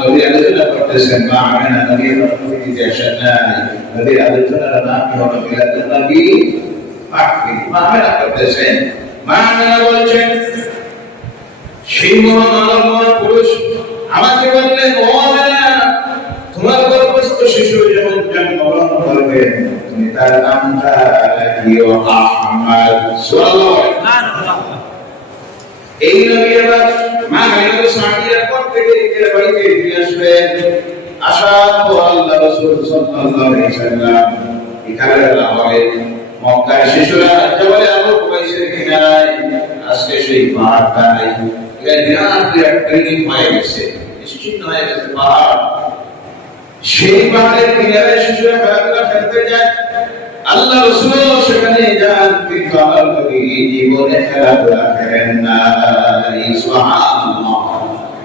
নবী আলোচনা করতেছেন মা আমেনা নবী নবী দেশন নাই নবী আলোচনার নাম হলো মিলাদুন নবী মাহফিল মা আমেনা করতেছেন। মা আমেনা বলছেন সেই মহান আলমময় পুরুষ আমাকে বললেন ও আমেনা তোমার গর্ভস্থ শিশু যখন জন্মগ্রহণ করবে তুমি তার নামটা রাখিও আহমদ সুবহানাল্লাহ। এই নবী আবার মা মেনাদের সাহায্যের পর থেকে নিজের বাড়িতে ফিরে আসবেন। আসার আল্লাহ রাসূল সাল্লাল্লাহু আলাইহি সাল্লাম এখানে লাহোরে মক্কার শিশুরা জবলে আবু কুবাইসের কিনারায় আজকে সেই পাহাড়টা নাই। এটা বিরাট বিরাট ট্রেনিং হয়ে গেছে নিশ্চিন্ত হয়ে গেছে পাহাড়। সেই পাহাড়ের কিনারে শিশুরা খেলাধুলা খেলতে যায়। আল্লাহ রসুল সেখানে যান, কিন্তু আমার জীবনে খেলাধুলা খেলেন না সুবহানাল্লাহ।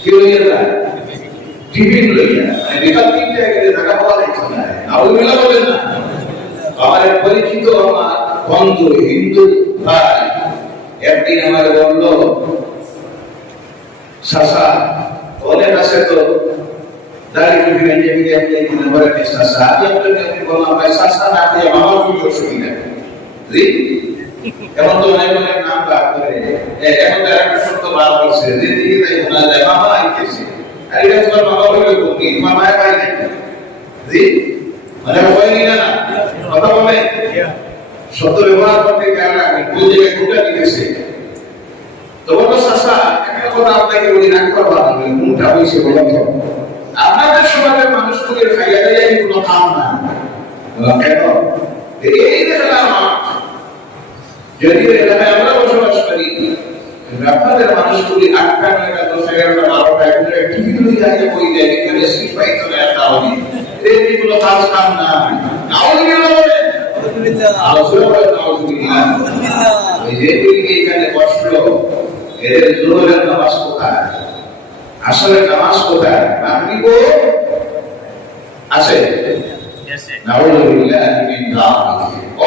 কি লইয়া যায় টিফিন লইয়া মানে বিকাল তিনটায় গেলে টাকা পাওয়া না। আমার পরিচিত আমার হিন্দু ভাই আমার বলল সাসা অনেক আছে তো, দাড়ি টুপি গেঞ্জি আমার আমি না দিয়ে মামার কি অসুবিধা এখন তো অনেক অনেক নাম বার করে এখন তো একটা শব্দ বার করছে। যে তাই শোনা যায় মামা আইতেছে। আর এটা তোমার মামা বলে তুমি তোমার মায়ের ভাই নাই জি? মানে হয়নি না না? কথা বলে? শব্দ ব্যবহার করতে গেলে আমি কোন জায়গায় কোনটা দিতেছে। তো বলো সাসা একটা কথা আপনাকে বলি না বলি, কোনটা হয়েছে বলো তো। আপনাদের সমাজের মানুষগুলির খাইয়া দেয় কোনো কাম না। কেন? এই দেখলাম যদিও এলাকায় আমরা বসবাস করি আপনাদের মানুষগুলি আটটা নয়টা দশ এগারোটা বারোটা এগুলো টিভি গুলি আগে বই দেয় এখানে সিট পাইতো না একটা হয়নি এগুলো কাজ কাম না নামাজ কোথায়? আছে? নাউজুবিল্লাহ মিন ও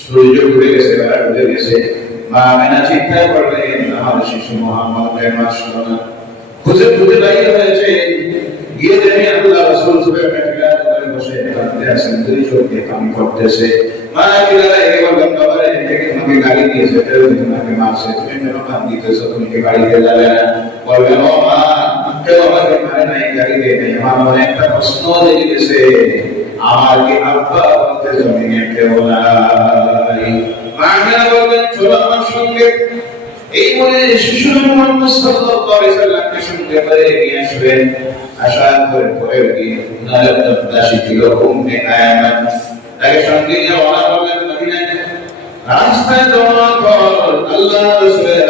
সূর্য ঘুরে গেছে বেলা ঘুরে গেছে। মা মেনা চিন্তা করলেন আমার শিশু মোহাম্মদ মাস না খুঁজে খুঁজে বাইরে হয়েছে। গিয়ে দেখি আল্লাহ রসুল সুবে টিলা ধরে বসে কাঁদতে আছেন দুই চোখ কাম করতেছে। মা প্রশ্ন গেছে আমার কি আব্বা বলতে জমিনে কেউ নাই। সঙ্গে। এই বলে শিশু মোহাম্মদ সাল্লাল্লাহু আলাইহি সাল্লামকে সঙ্গে করে নিয়ে আসবেন আসার পরে সঙ্গে মদিনায়। রাস্তায় আল্লাহ রাসূলের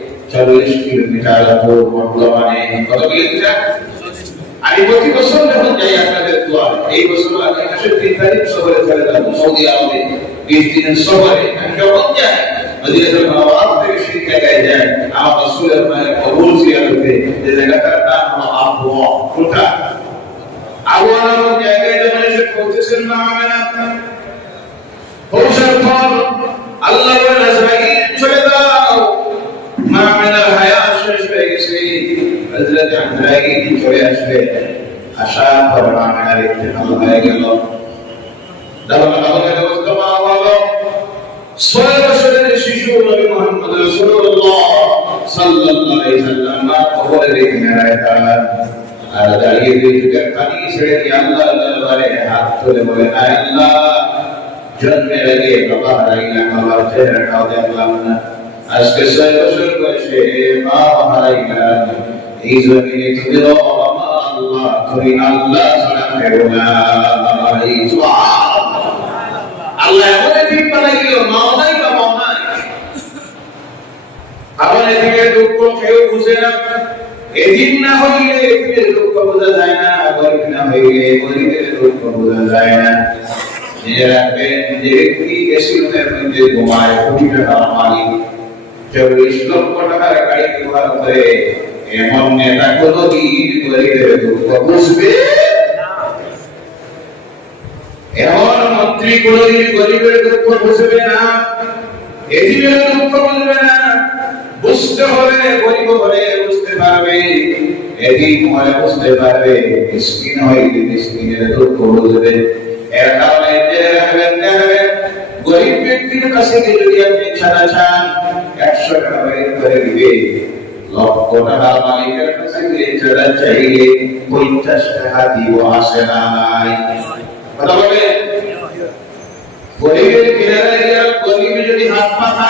চল্লিশ কিলোমিটার বর্তমানে কত কিলোমিটার আমি প্রতি বছর যখন যাই আপনাদের দোয়ার এই বছর আমি মাসের তিন তারিখ শহরে চলে যাব সৌদি আরবে বিশ দিনের শহরে আমি যখন যাই মদিনাতুল মুনাওয়ারা থেকে সেই জায়গায় যাই আমার রাসূলের মায়ের কবুল জিয়ারতে যে জায়গাটার নাম হলো আবওয়া কোথা আবওয়া নামক জায়গায় যখন এসে পৌঁছেছেন মা হযরত আজরাইল চলে আসবে। আসার পর মা আমেনার ইন্তেকাল হয়ে গেল। ছয় বছরের শিশু নবী মুহাম্মদ রাসূলুল্লাহ সাল্লাল্লাহু আলাইহি সাল্লাম কবরে রেখে নেয় আর দাঁড়িয়ে দিয়ে পানি ছেড়ে দিয়ে আল্লাহ দরবারে হাত তুলে বলে আল্লাহ, জন্মের আগে বাবা আমার আজকে ছয় বছর বয়সে এই জমিনে তুমি রব আল্লাহ তুমি আল্লাহ ছাড়া কেউ না। আল্লাহ এমন ঠিক বানাইল মাও নাই বাবাও নাই আবার এদিকে দুঃখ কেউ বুঝে না। এদিন না হইলে এদিনের দুঃখ বোঝা যায় না, গরিব না হইলে গরিবের দুঃখ বোঝা যায় না। জেনে রাখবেন যে ব্যক্তি এসি রুমের মধ্যে ঘুমায়, কোটি টাকার মালিক। চল্লিশ লক্ষ টাকার গাড়ি ব্যবহার করে এমন নেতা কোনদিন গরিবের দুঃখ বুঝবে এমন মন্ত্রী কোনদিন গরিবের দুঃখ বুঝবে না এদিনের দুঃখ বুঝবে না বুঝতে হলে গরিব হলে বুঝতে পারবে এদিন হলে বুঝতে পারবে মিসকিন হইলে মিসকিনের দুঃখ বুঝবে গরিব ব্যক্তির কাছে যদি আপনি ছাড়া চান, একশো টাকা করে দিবে লক্ষ টাকা মালিকের কাছে গিয়ে ছাড়া চাইলে পঞ্চাশ টাকা দিব আসে নাই। কথা বলে? গরিবের কিনারে গিয়ে গরিব না।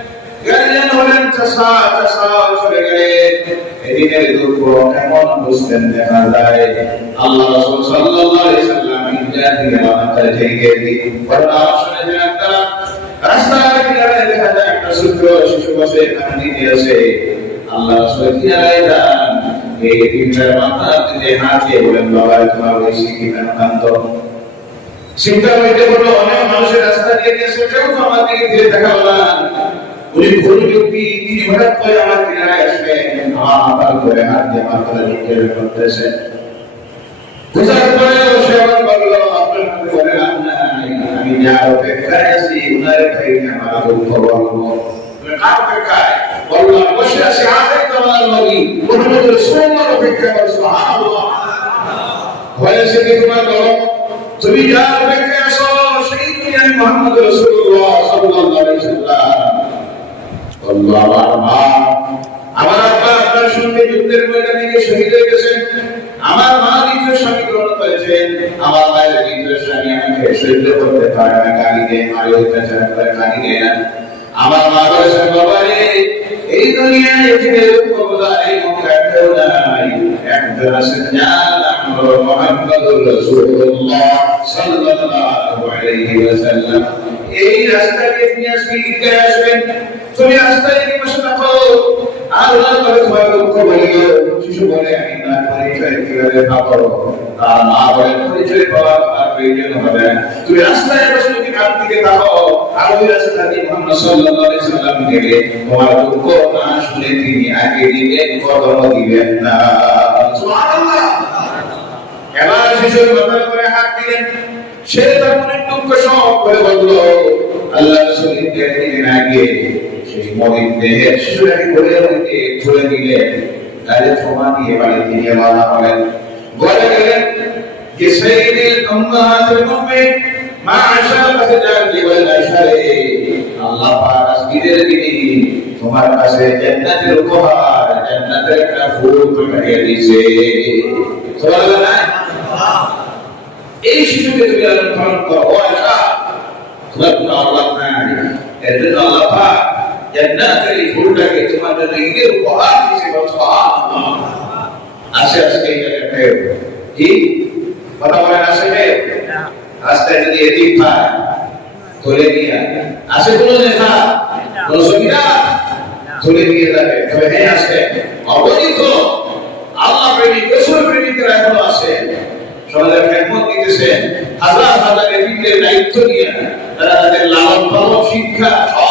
গার্ডিয়ান হলেন চাষা চাষা চলে গেলেন এদিনের দুঃখ কেমন বুঝতেন দেখা যায়। আল্লাহ রাসূল সাল্লাল্লাহু আলাইহি সাল্লাম থেকে বানাতে থেকে পরামর্শ শুনেছেন আপনারা রাস্তার কিনারে দেখা যায় একটা ছোট্ট শিশু বসে কান্দি দিয়েছে আল্লাহ রাসূল কিনারে যান এই তিনটার মাথা দিতে হাত দিয়ে বলেন, বাবা তোমার ওই কেন কান্ত চিন্তা হইতে হলো অনেক মানুষের রাস্তা দিয়ে গেছে, কেউ তো আমার দিকে ফিরে তাকালো উনি ভুল ব্যক্তি তিনি হঠাৎ করে আমার কিনারায় আসবেন আমার মাথার করে হাত দিয়ে মাথাটা নিচে করতেছে বুঝার পরে আবার আমি যা অপেক্ষায় আমার তুমি যার অপেক্ষায় আছো, সেই দুনিয়ায় মোহাম্মদ রাসূলুল্লাহ। আল্লাহ আকবার আমার আব্বা না এই দুনিয়ায় এখানে বোঝা এই মুখে কেউ নাই। একজন আছেন যার নাম রাসূলুল্লাহ সাল্লাল্লাহু আলাইহি ওয়াসাল্লাম। এই রাস্তা দিয়ে তুমি আজকে ঈদগাহে আসবেন। তুমি রাস্তায় কি বসে থাকো। আর ওনার তোমার দুঃখ বলিও শিশু বলে, আমি না পরিচয় কীভাবে পাবো তার মা বলে, পরিচয় পাওয়া আর প্রয়োজন হবে তুমি রাস্তায় বসে যদি কান দিকে থাকো আর ওই রাস্তা দিয়ে মোহাম্মদ সাল্লাল্লাহু আলাইহি সাল্লাম থেকে তোমার দুঃখ না শুনে তিনি আগে দিবেন কদম দিবেন না। সুবহানাল্লাহ। এবার শিশুর মাথার করে হাত দিলেন। সে তার মনের দুঃখ সব করে বলল, আল্লাহ রসুল দিন আগে। সেই মহিন দেহের শিশুটাকে ঘরে মধ্যে খুলে দিলেন তাহলে ক্ষমা দিয়ে বাড়িতে নিয়ে রওনা হলেন বলে গেলেন যে সাইয়্যিদুল উম্মাহাতুল মুমিন মা আশা কাছে যান কি বলেন আয়েশা রে, আল্লাহ পাক আজকের দিনে তোমার কাছে জান্নাতের উপহার, জান্নাতের একটা ফুল পাঠিয়ে দিয়েছে। না, এই শিশুকে তুমি পালন করো, ও আয়েশা তোমার আল্লাহ নাই এর জন্য আল্লাহ পাক জান্নাতের এই ফুলটাকে তোমার জন্য ঈদের উপহার দিয়েছে আসে আজকে এই জায়গাতে কি? কথা বলেন আসে রাস্তায় যদি এদিক পায় ধরে নিয়ে আসে কোনো নেতা? কোনো সুবিধা? ধরে নিয়ে যাবে। তবে হ্যাঁ আসে। অবহিত আল্লাহ প্রেমিক রসুল প্রেমিকরা এখনও আছে সমাজের খেদমত দিতেছেন হাজার হাজার এদিকের দায়িত্ব নিয়ে তারা তাদের লালন পালন শিক্ষা সব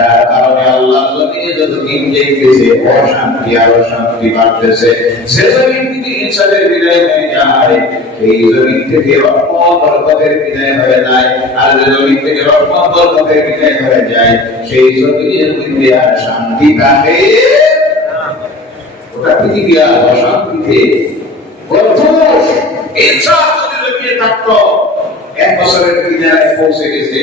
যার কারণে আল্লাহ জমিনে যত দিন দেখতেছে অশান্তি আর অশান্তি বাড়তেছে। সে জমিন থেকে ইনসাফের বিদায় হয়ে যায়। সেই জমিন থেকে রহমত, বরকতের বিদায় হয়ে যায়। আর যে জমিন থেকে রহমত, বরকতের বিদায় হয়ে যায়, সেই জমিনের মধ্যে আর শান্তি থাকে। ওটা পৃথিবী আর অশান্তিতে ইনসাফ যদি জমিনে থাকতো, এক বছরের কিনারায় পৌঁছে গেছে।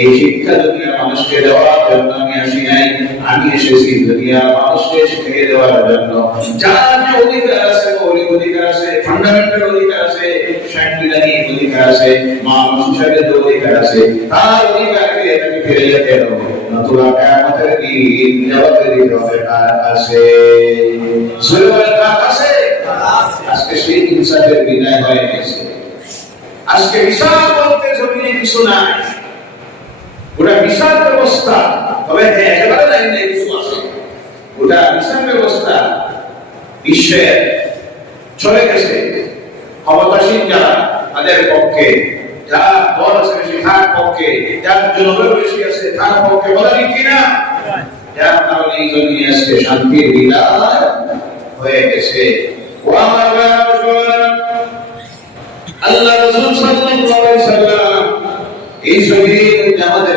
এই শিক্ষা দুনিয়ার মানুষকে দেওয়ার জন্য আমি আসি নাই, আমি এসেছি দুনিয়ার মানুষকে শিখিয়ে দেওয়ার জন্য। যার যে অধিকার আছে, মৌলিক অধিকার আছে ফান্ডামেন্টাল অধিকার আছে, সাংবিধানিক অধিকার আছে, মানুষ হিসাবে যে অধিকার আছে, তার অধিকারকে আমি ফিরে যেতে হবে নতুবা কেয়ামতের দিন জবাবে হবে কার কাছে সুরেবের কার কাছে আজকে সেই ইনসাফের বিদায় হয়ে গেছে। আজকে হিসাব বলতে জমিনে কিছু নাই ওটা বিশাল ব্যবস্থা। তবে হ্যাঁ একেবারে লাইন নেই, কিছু আছে। ওটা বিশাল ব্যবস্থা বিশ্বের চলে গেছে। ক্ষমতাসীন যারা, তাদের পক্ষে, যার দল আছে বেশি, তার পক্ষে, যার জনবল বেশি আছে, তার পক্ষে বলা কি না যার কারণে এই জমিনে আজকে শান্তির বিদায় হয়ে গেছে। আল্লাহ রাসূল সাল্লাম এই জমিন আমাদের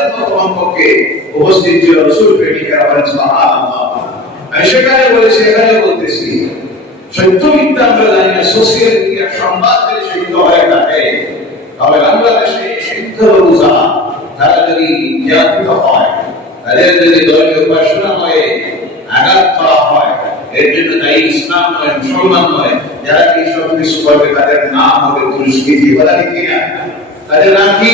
কমপক্ষে উপস্থিত ছিল রসুল প্রেমিকা বলেন আমি সেখানে বলেছি এখানে বলতেছি সত্যবিদ্যা আমরা জানি না, সোশিয়াল মিডিয়া সংবাদ থেকে শিক্ষা হয়ে থাকে তবে বাংলাদেশে শিক্ষাগুরু যারা তারা যদি জাতিত হয়, তাদের যদি দলীয় উপাসনা হয়ে আঘাত করা হয়, এর জন্য তাই ইসলাম নয়, মুসলমান নয়, যারা কি সব কিছু করবে, তাদের নাম হবে বলা কিনা? তাদের নাম কি?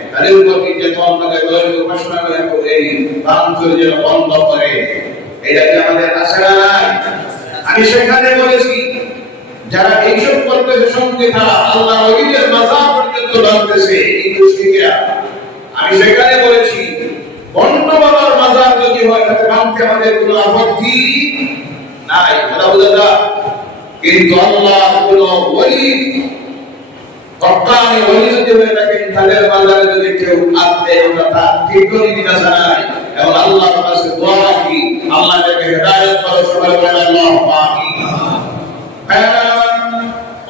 উপর নির্যাতন তাদের দলীয় উপাসনা এবং এই ভাঙচুর যেন বন্ধ করে, এটা কি আমাদের কাছে না আমি সেখানে বলেছি, যারা এইসব করতেছে, সঙ্গে তারা আল্লাহ নবীদের মাজার পর্যন্ত ভাঙতেছে এই দুষ্কৃতীরা আমি সেখানে বলেছি বন্ড বাবার মাজার যদি হয়, তাতে ভাঙতে আমাদের কোনো আপত্তি নাই। কথা বোঝা কিন্তু আল্লাহ কোনো ওলি যদি হয়ে থাকেন, তাদের মাজারে যদি কেউ আমরা তার এবং আল্লাহর কাছে দোয়া রাখি, আল্লাহ হেদায়েত সবাই বলেন আল্লাহ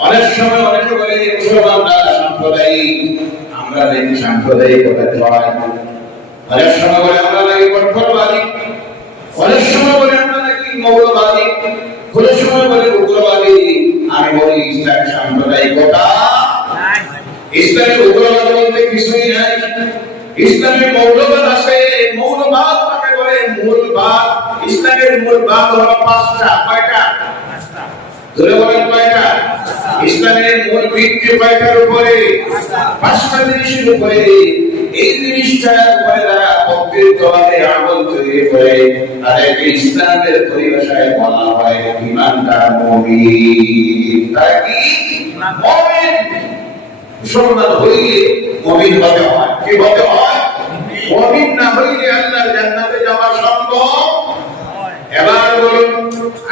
অনেক সময় অনেকে বলে মুসলমানরা সাম্প্রদায়িক। আমরা নাকি অনেক সময় বলে, আমরা নাকি কঠোরবাদী অনেক সময় বলে আমরা নাকি মৌলবাদী কোন সময় বলে উগ্রবাদী আমি বলি ইসলাম সাম্প্রদায়িকতা ইসলামের উগ্রবাদ বলতে কিছুই নাই ইসলামের মৌলবাদ আছে, মৌলবাদ কাকে বলে? মূলবাদ। ইসলামের মূলবাদ হলো পাঁচটা। কয়টা? ধরে বলেন কয়টা? ইসলামের মূল ভিত্তি কয়টার উপরে? পাঁচটা জিনিসের উপরে। এই জিনিসটার উপরে তারা প্রকৃতভাবে আমল তৈরি করে। তাদেরকে ইসলামের পরিভাষায় বলা হয় ইমানদার মুমিন। তারা কি? মুমিন। মুসলমান হইলে মুমিন হতে হয়। কি হতে হয়? মুমিন না হইলে আল্লাহর জান্নাতে যাওয়া সম্ভব এবার বলুন,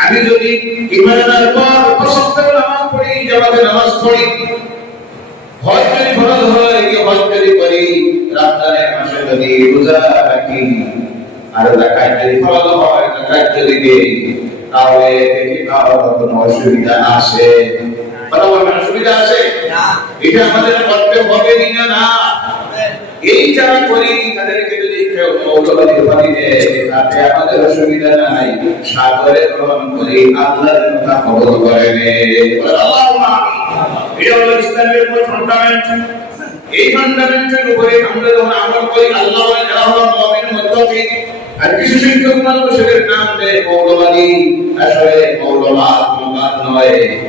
আমি যদি ইমানের পর উপসপ্তাহ নামাজ পড়ি, জামাতে নামাজ পড়ি, হজ যদি ফরজ হয়, কি হজ যদি করি? রমজানের মাসে যদি রোজা রাখি, আর জাকাত যদি ফরজ হয় জাকাত যদি দেই, তাহলে দেখি কারও কোনো অসুবিধা আছে কথা বলবেন অসুবিধা আছে? এটা আমাদের করতে হবে না না? এই যারা করি তাদেরকে যদি কেউ মৌলবাদী উপাধি দেয় তাতে আমাদের অসুবিধা নাই। সাগরে গ্রহণ করি আল্লাহর কথা কবল করে নে। আল্লাহুম্মা আমিন। এটা হলো ইসলামের মূল ফান্ডামেন্ট এই ফান্ডামেন্টের উপরে আমরা যখন আমল করি আল্লাহ এরা হলো মুমিন মুত্তাকি আর কিছু সংখ্যক মানুষ নাম দেয় মৌলবাদী। আসলে মৌলবাদ নয়।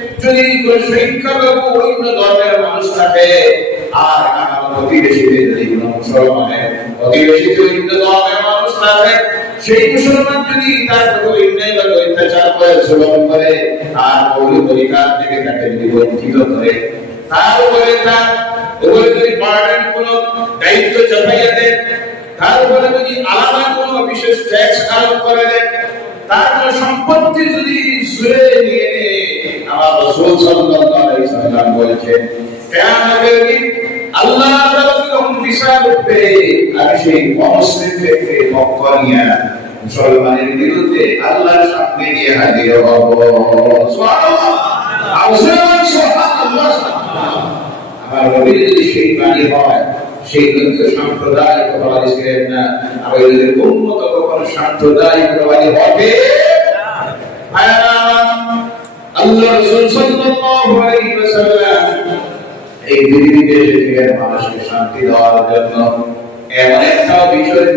যদি সংখ্যালঘু অন্য ধর্মের মানুষ থাকে। আর আমার প্রতিবেশীদের যদি কোনো মুসলমানের প্রতিবেশীতে অন্য ধর্মের মানুষ থাকে, সেই মুসলমান যদি তার বা অত্যাচার করে, জুলুম করে, আর মৌলিক অধিকার থেকে তাকে যদি বঞ্চিত করে, তার উপরে তার উপরে যদি বার্ডেন কোনো দায়িত্ব চাপাইয়া দেয়, তার উপরে যদি আলাদা কোনো বিশেষ ট্যাক্স আরোপ করে দেয়, তার সম্পত্তি যদি সুরে নেয় আমার রাসূল সাল্লাল্লাহু আলাইহি সাল্লাম বলেছেন আল্লাহ তাআলা যখন বিচার করবে আমি সেই অমুসলিমদেরকে পক্ষ নিয়ে মুসলমানের বিরুদ্ধে আল্লাহর সামনে গিয়ে হাজির হব। সুবহানাল্লাহ। আউযুবিল্লাহি সুবহানাল্লাহ। আমার নবী যদি সেই বাণী হয় সেই কিন্তু সাম্প্রদায়িকবাদী ছিলেন না আর উন্নত কখনো সাম্প্রদায়িকবাদী হবে? আল্লাহ রাসূল সাল্লাল্লাহু আলাইহি ওয়াসাল্লাম এই পৃথিবীতে শান্তি দেওয়ার জন্য। এমন একটা বিষয়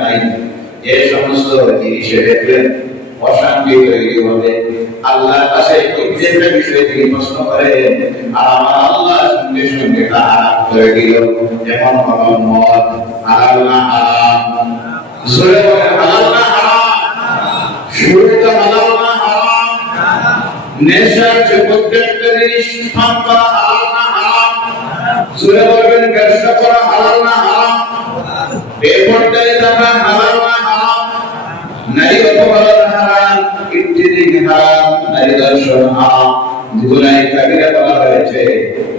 নাই। যে সমস্ত জিনিসে দেখলেন, অশান্তি তৈরি হবে। আল্লাহর কাছে প্রত্যেকটা বিষয়ে তিনি প্রশ্ন আর আমার আল্লাহ সঙ্গে সঙ্গে তা হারাম করে দিল, যেমন নেশার যে প্রত্যেকটা পান করা হালাল না হারাম? জোরে বলবেন, ব্যবসা করা হালাল না হারাম? বেপরদায় থাকা হালাল না হারাম, নারী অপহরণ হারাম ইত্যাদি হারাম, নারী দর্শন হারাম। গুনাহ কাবিরা বলা হয়েছে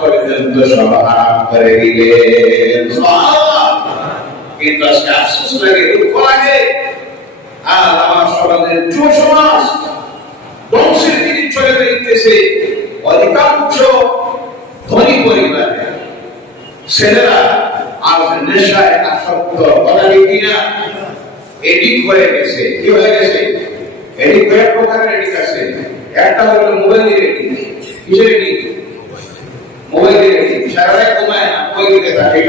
পর্যন্ত সব করে দিলেন কিন্তু আজকে আফসোস লাগে দুঃখ লাগে আর আমার সমাজের যুব সমাজ ধ্বংসের দিকে চলে যাইতেছে অধিকাংশ ধনী পরিবার ছেলেরা আর নেশায় আসক্ত কি কিনা এডিক হয়ে গেছে কি হয়ে গেছে এডিক কয়েক প্রকারের এডিক আছে একটা হলো মোবাইলের এডিক কিসের এডিক মোবাইলের এডিক সারা রাত ঘুমায় না মোবাইল দিয়ে